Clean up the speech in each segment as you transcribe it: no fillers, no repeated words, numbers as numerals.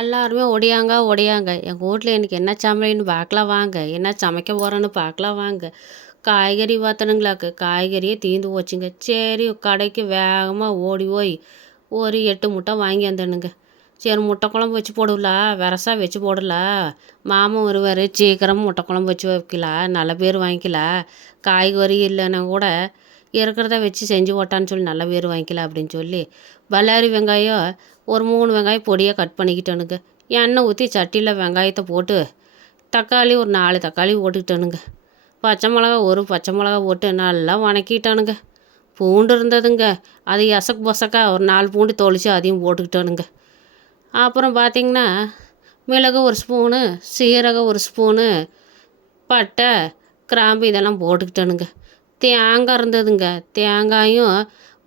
எல்லாருமே ஒடியாங்க ஒடியாங்க. எங்கள் வீட்ல இன்றைக்கி என்ன சமையல்னு பார்க்கலாம் வாங்க. என்ன சமைக்க போகிறோன்னு பார்க்கலாம் வாங்க. காய்கறி பார்த்தனுங்களாக்கு காய்கறியே தீர்ந்து போச்சுங்க. சரி கடைக்கு வேகமாக ஓடி போய் ஒரு 8 முட்டை வாங்கி வந்தேனுங்க. சரி முட்டை குழம்பு வச்சு போடலாம், வெரசா வச்சு போடலாம். மாமன் வருவார், சீக்கிரம் முட்டை குழம்பு வச்சு வைக்கலாம், நல்ல பேர் வாங்கிக்கலாம். காய்கறி இல்லைன்னா கூட இருக்கிறத வச்சு செஞ்சு போட்டான்னு சொல்லி நல்ல பேர் வாங்கிக்கலாம் அப்படின்னு சொல்லி பல்லாரி வெங்காயம் ஒரு 3 வெங்காயம் பொடியாக கட் பண்ணிக்கிட்டேனுங்க. எண்ணெய் ஊற்றி சட்டியில் வெங்காயத்தை போட்டு தக்காளி ஒரு 4 தக்காளி போட்டுக்கிட்டேனுங்க. பச்சை மிளகா ஒரு பச்சை மிளகா போட்டு நல்லா வணக்கிட்டானுங்க. பூண்டு இருந்ததுங்க, அது எசக்கு பொசக்கா ஒரு 4 பூண்டு தொளிச்சு அதையும் போட்டுக்கிட்டேனுங்க. அப்புறம் பார்த்திங்கன்னா மிளகு ஒரு ஸ்பூனு, சீரகம் ஒரு ஸ்பூனு, பட்டை கிராம்பு இதெல்லாம் போட்டுக்கிட்டேனுங்க. தேங்காய் இருந்ததுங்க, தேங்காயும்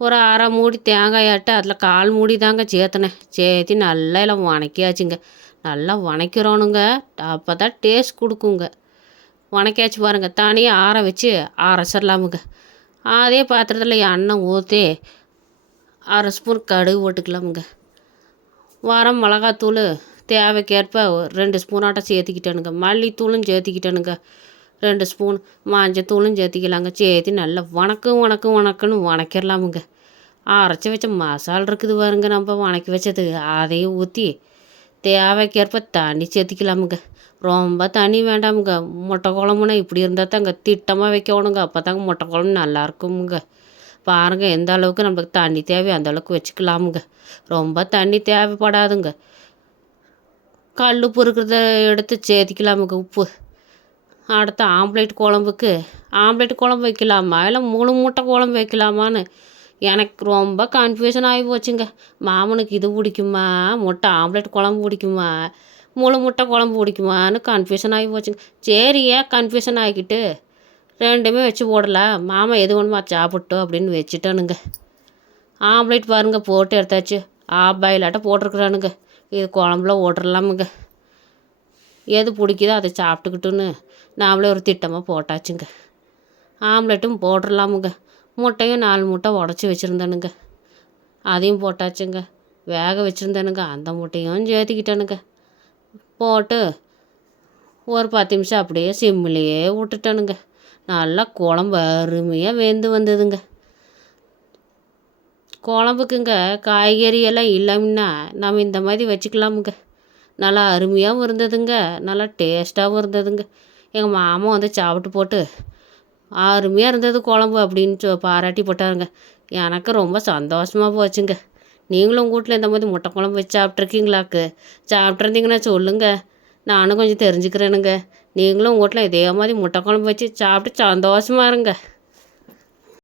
ஒரு அரை மூடி தேங்காயாட்ட அதில் 1/4 மூடி தாங்க சேர்த்துனேன். சேர்த்து நல்லா எல்லாம் வணக்கியாச்சுங்க. நல்லா வணக்கிறோனுங்க, அப்போ தான் டேஸ்ட் கொடுக்குங்க. வணக்கியாச்சு பாருங்கள், தனியாக ஆற வச்சு அரைச்சிடலாமுங்க. அதே பாத்திரத்தில் எண்ணெய் ஊற்றி 1/2 ஸ்பூன் கடுகு போட்டுக்கலாமுங்க. வரம் மிளகாத்தூள் தேவைக்கேற்ப 2 ஸ்பூனாட்டம் சேர்த்திக்கிட்டேனுங்க. மல்லித்தூளும் சேர்த்திக்கிட்டேனுங்க 2 ஸ்பூன். மஞ்சத்தூளும் சேர்த்திக்கலாங்க. சேர்த்து நல்லா வணக்குன்னு வணக்கிடலாமுங்க. அரைச்சி வச்ச மசால் இருக்குது பாருங்க, நம்ம வணக்கி வச்சது அதையும் ஊற்றி தேவைக்கேற்ப தண்ணி சேர்த்திக்கலாமுங்க. ரொம்ப தண்ணி வேண்டாமுங்க. முட்டை குழம்புனா இப்படி இருந்தால் தாங்க திட்டமாக வைக்கணுங்க, அப்போ தாங்க முட்டை குழம்பு நல்லாயிருக்குமுங்க. பாருங்கள் எந்த அளவுக்கு நம்மளுக்கு தண்ணி தேவை அந்த அளவுக்கு வச்சுக்கலாமுங்க. ரொம்ப தண்ணி தேவைப்படாதுங்க. கல் உப்பு இருக்கிறத எடுத்து சேர்த்திக்கலாமுங்க உப்பு. அடுத்து ஆம்லேட் குழம்பு வைக்கலாமா இல்லை முழு முட்டை குழம்பு வைக்கலாமான்னு எனக்கு ரொம்ப கன்ஃபியூஷன் ஆகி போச்சுங்க. மாமனுக்கு இது பிடிக்குமா, முட்டை ஆம்லேட் குழம்பு பிடிக்குமா, முழு முட்டை குழம்பு பிடிக்குமான்னு கன்ஃபியூஷன் ஆகி போச்சுங்க. சரி ஏன் கன்ஃபியூஷன் ஆகிக்கிட்டு ரெண்டுமே வச்சு போடலாம், மாமா எது வேணுமா சாப்பிட்டோம் அப்படின்னு வச்சுட்டானுங்க. ஆம்லேட் பாருங்கள் போட்டு எடுத்தாச்சு. பாயிலாட்ட போட்டிருக்குறானுங்க. இது குழம்புல ஓட்டுடலாமுங்க. எது பிடிக்குதோ அதை சாப்பிட்டுக்கிட்டுன்னு நாமளே ஒரு திட்டமாக போட்டாச்சுங்க. ஆம்லெட்டும் போட்டுடலாமுங்க. முட்டையும் 4 முட்டை உடச்சி வச்சுருந்தேனுங்க, அதையும் போட்டாச்சுங்க. வேக வச்சுருந்தேனுங்க, அந்த முட்டையும் சேர்த்திக்கிட்டேனுங்க. போட்டு ஒரு 10 நிமிஷம் அப்படியே சிம்மிலேயே விட்டுட்டேனுங்க. நல்லா குழம்பு அருமையாக வெந்து வந்ததுங்க. குழம்புக்குங்க காய்கறி எல்லாம் இல்லாமன்னா நம்ம இந்த மாதிரி வச்சுக்கலாமுங்க. நல்லா அருமையாகவும் இருந்ததுங்க, நல்லா டேஸ்ட்டாகவும் இருந்ததுங்க. எங்கள் மாமா வந்து சாப்பிட்டு போட்டு அருமையாக இருந்தது குழம்பு அப்படின்னு பாராட்டி போட்டாருங்க. எனக்கு ரொம்ப சந்தோஷமாக போச்சுங்க. நீங்களும் உங்கள் வீட்டில் இந்த மாதிரி முட்டை குழம்பு வச்சு சாப்பிட்ருந்தீங்கன்னா சொல்லுங்கள், நானும் கொஞ்சம் தெரிஞ்சுக்கிறேனுங்க. நீங்களும் உங்கள் வீட்டில் இதே மாதிரி முட்டை குழம்பு வச்சு சாப்பிட்டு சந்தோஷமாக இருங்க.